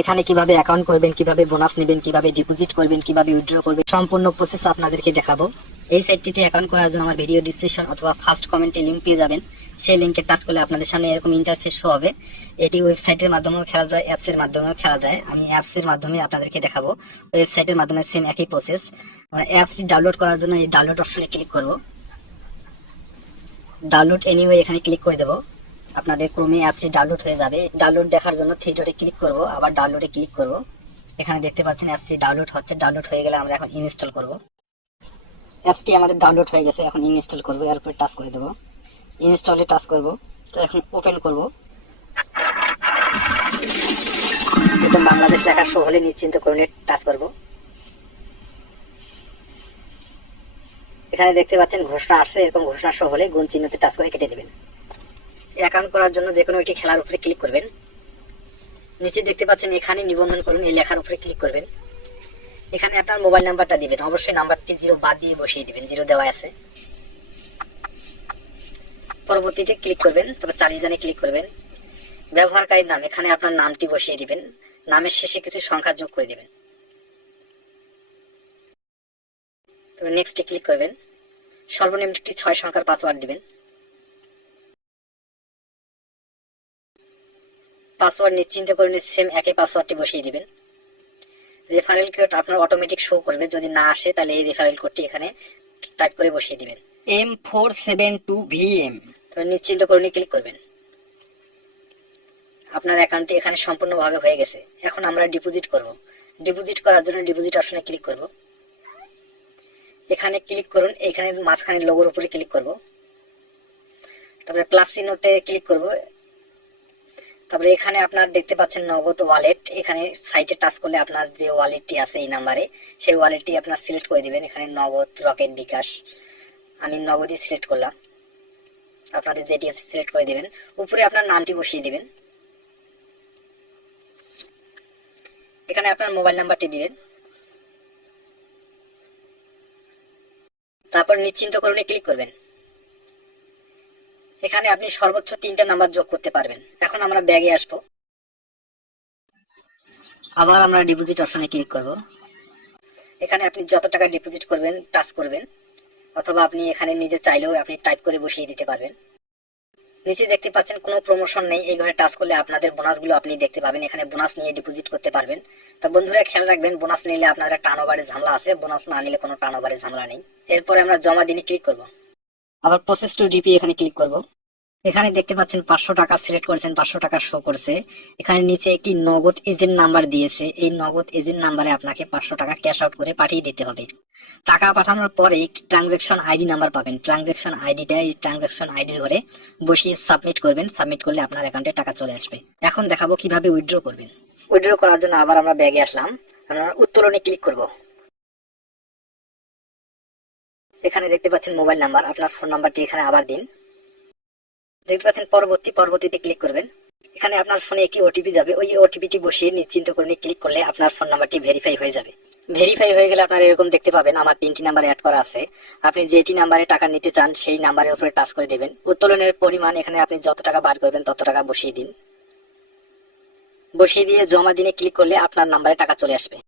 এখানে কিভাবে অ্যাকাউন্ট করবেন, কিভাবে বোনাস নেবেন, কিভাবে ডিপোজিট করবেন, কিভাবে উইথড্র করবেন, সম্পূর্ণ প্রসেস আপনাদেরকে দেখাবো। এই সাইটটিতে অ্যাকাউন্ট করার জন্য আমার ভিডিও ডিসক্রিপশন অথবা ফার্স্ট কমেন্টে লিংক পেয়ে যাবেন। সেই লিংকে টাচ করলে আপনাদের সামনে এরকম ইন্টারফেস শো হবে। এটি ওয়েবসাইটের মাধ্যমেও খেলা যায়, অ্যাপসের মাধ্যমেও খেলা যায়। আমি অ্যাপসের মাধ্যমে আপনাদেরকে দেখাবো। ওয়েবসাইটের মাধ্যমে সেম একই প্রসেস। আমরা অ্যাপসটি ডাউনলোড করার জন্য এই ডাউনলোড অপশনে ক্লিক করব। ডাউনলোড এনিওয়ে এখানে ক্লিক করে দেবো। আপনাদের ক্রমে অ্যাপসটি ডাউনলোড হয়ে যাবে। ডাউনলোড দেখার জন্য থ্রি ডটে ক্লিক করব, আবার ডাউনলোডে ক্লিক করব। এখানে দেখতে পাচ্ছেন অ্যাপসটি ডাউনলোড হচ্ছে। ডাউনলোড হয়ে গেলে আমরা এখন ইনস্টল করব। অ্যাপসটি আমাদের ডাউনলোড হয়ে গেছে, এখন ইনস্টল করব। এর উপরে টাচ করে দেবো, ইনস্টলে টাচ করব। তো এখন ওপেন করব। একদম বাংলাদেশ লেখা শো হলে নিশ্চিন্ত করুন টাচ করব। এখানে দেখতে পাচ্ছেন ঘোষণা আসছে, এরকম ঘোষণা শো হলে গুণ চিহ্নতে টাচ করে কেটে দেবেন। অ্যাকাউন্ট করার জন্য যে কোনো একটি খেলার উপরে ক্লিক করবেন। নিচে দেখতে পাচ্ছেন এখানে নিবন্ধন করুন, এই লেখার উপরে ক্লিক করবেন। এখানে আপনার মোবাইল নাম্বারটা দিবেন, অবশ্যই নাম্বারটি 0 বাদ দিয়ে বসিয়ে দিবেন, 0 দেওয়া আছে। পরবর্তীতে ক্লিক করবেন, তবে চালিয়ে জানে ক্লিক করবেন। ব্যবহারকারীর নাম, এখানে আপনার নামটি বসিয়ে দিবেন, নামের শেষে কিছু সংখ্যা যোগ করে দিবেন। তবে নেক্সটে ক্লিক করবেন। সর্বনিম্ন একটি 6 সংখ্যার পাসওয়ার্ড দিবেন। পাসওয়ার্ড নিশ্চিন্ত করে সেম একই পাসওয়ার্ডটি বসিয়ে দিবেন। রেফারেল কোড আপনার অটোমেটিক শো করবে, যদি না আসে তাহলে এই রেফারেল কোডটি এখানে টাইপ করে বসিয়ে দিবেন, M472VM। তবে নিশ্চিন্ত করে ক্লিক করবেন। আপনার অ্যাকাউন্টটি এখানে সম্পূর্ণভাবে হয়ে গেছে। এখন আমরা ডিপোজিট করব। ডিপোজিট করার জন্য ডিপোজিট অপশনে ক্লিক করব। এখানে ক্লিক করুন, এখানে মাঝখানে লোগোর উপরে ক্লিক করব। তারপরে প্লাস চিহ্নতে ক্লিক করব। তারপরে এখানে আপনার দেখতে পাচ্ছেন নগদ ওয়ালেট, এখানে সাইটে টাচ করলে আপনার যে ওয়ালেটটি আছে এই নাম্বারে, সেই ওয়ালেটটি আপনার সিলেক্ট করে দিবেন। এখানে নগদ, রকেট, বিকাশ, আমি নগদই সিলেক্ট করলাম। আপনাদের যেটি আছে সিলেক্ট করে দিবেন। উপরে আপনার নামটি বসিয়ে দিবেন। এখানে আপনার মোবাইল নাম্বারটি দিবেন। তারপর নিশ্চিন্ত করুন ক্লিক করবেন। এখানে আপনি সর্বোচ্চ 3টা নাম্বার যোগ করতে পারবেন। এখন আমরা ব্যাগে আসবো। আবার আমরা ডিপোজিট অপশনে ক্লিক করব। এখানে আপনি যত টাকা ডিপোজিট করবেন টাচ করবেন, অথবা আপনি এখানে নিজে চাইলেও আপনি টাইপ করে বসিয়ে দিতে পারবেন। নিচে দেখতে পাচ্ছেন কোনো প্রমোশন নেই, এই ঘরে টাচ করলে আপনাদের বোনাসগুলো আপনি দেখতে পাবেন। এখানে বোনাস নিয়ে ডিপোজিট করতে পারবেন। তা বন্ধুরা খেয়াল রাখবেন, বোনাস নিলে আপনাদের টার্নওভারে ঝামেলা আছে, বোনাস না নিলে কোনো টার্নওভারে ঝামেলা নেই। এরপরে আমরা জমা দিনে ক্লিক করব। আবার প্রসেস টু ডিপি এখানে ক্লিক করব। এখানে দেখতে পাচ্ছেন 500 টাকা সিলেক্ট করেছেন, 500 টাকা শো করছে। এখানে নিচে একটি নগদ এজেন্ট নাম্বার দিয়েছে, এই নগদ এজেন্ট নাম্বারে আপনাকে 500 টাকা ক্যাশ আউট করে পাঠিয়ে দিতে হবে। টাকা পাঠানোর পরে একটি ট্রানজাকশন আইডি নাম্বার পাবেন। ট্রানজাকশন আইডিটা এই ট্রানজাকশন আইডির ঘরে বসিয়ে সাবমিট করবেন। সাবমিট করলে আপনার অ্যাকাউন্টে টাকা চলে আসবে। এখন দেখাবো কিভাবে উইথড্র করবেন। উইথড্র করার জন্য আবার আমরা ব্যাগে আসলাম, আমরা উত্তোলনে ক্লিক করব। এখানে দেখতে পাচ্ছেন মোবাইল নাম্বার, আপনার ফোন নাম্বারটি এখানে আবার দিন। দেখতে পাচ্ছেন পরবর্তীতে ক্লিক করবেন। এখানে আপনার ফোনে একটি ওটিপি যাবে, ওই ওটিপিটি বসিয়ে নিশ্চিন্ত করে ক্লিক করলে আপনার ফোন নাম্বারটি ভেরিফাই হয়ে যাবে। ভেরিফাই হয়ে গেলে আপনার এরকম দেখতে পাবেন আমার 3টি নাম্বার অ্যাড করা আছে। আপনি যেটি নাম্বারে টাকা নিতে চান সেই নাম্বারের উপরে টাচ করে দেবেন। উত্তোলনের পরিমাণ এখানে আপনি যত টাকা বার করবেন তত টাকা বসিয়ে দিন। বসিয়ে দিয়ে জমা দিনে ক্লিক করলে আপনার নাম্বারে টাকা চলে আসবে।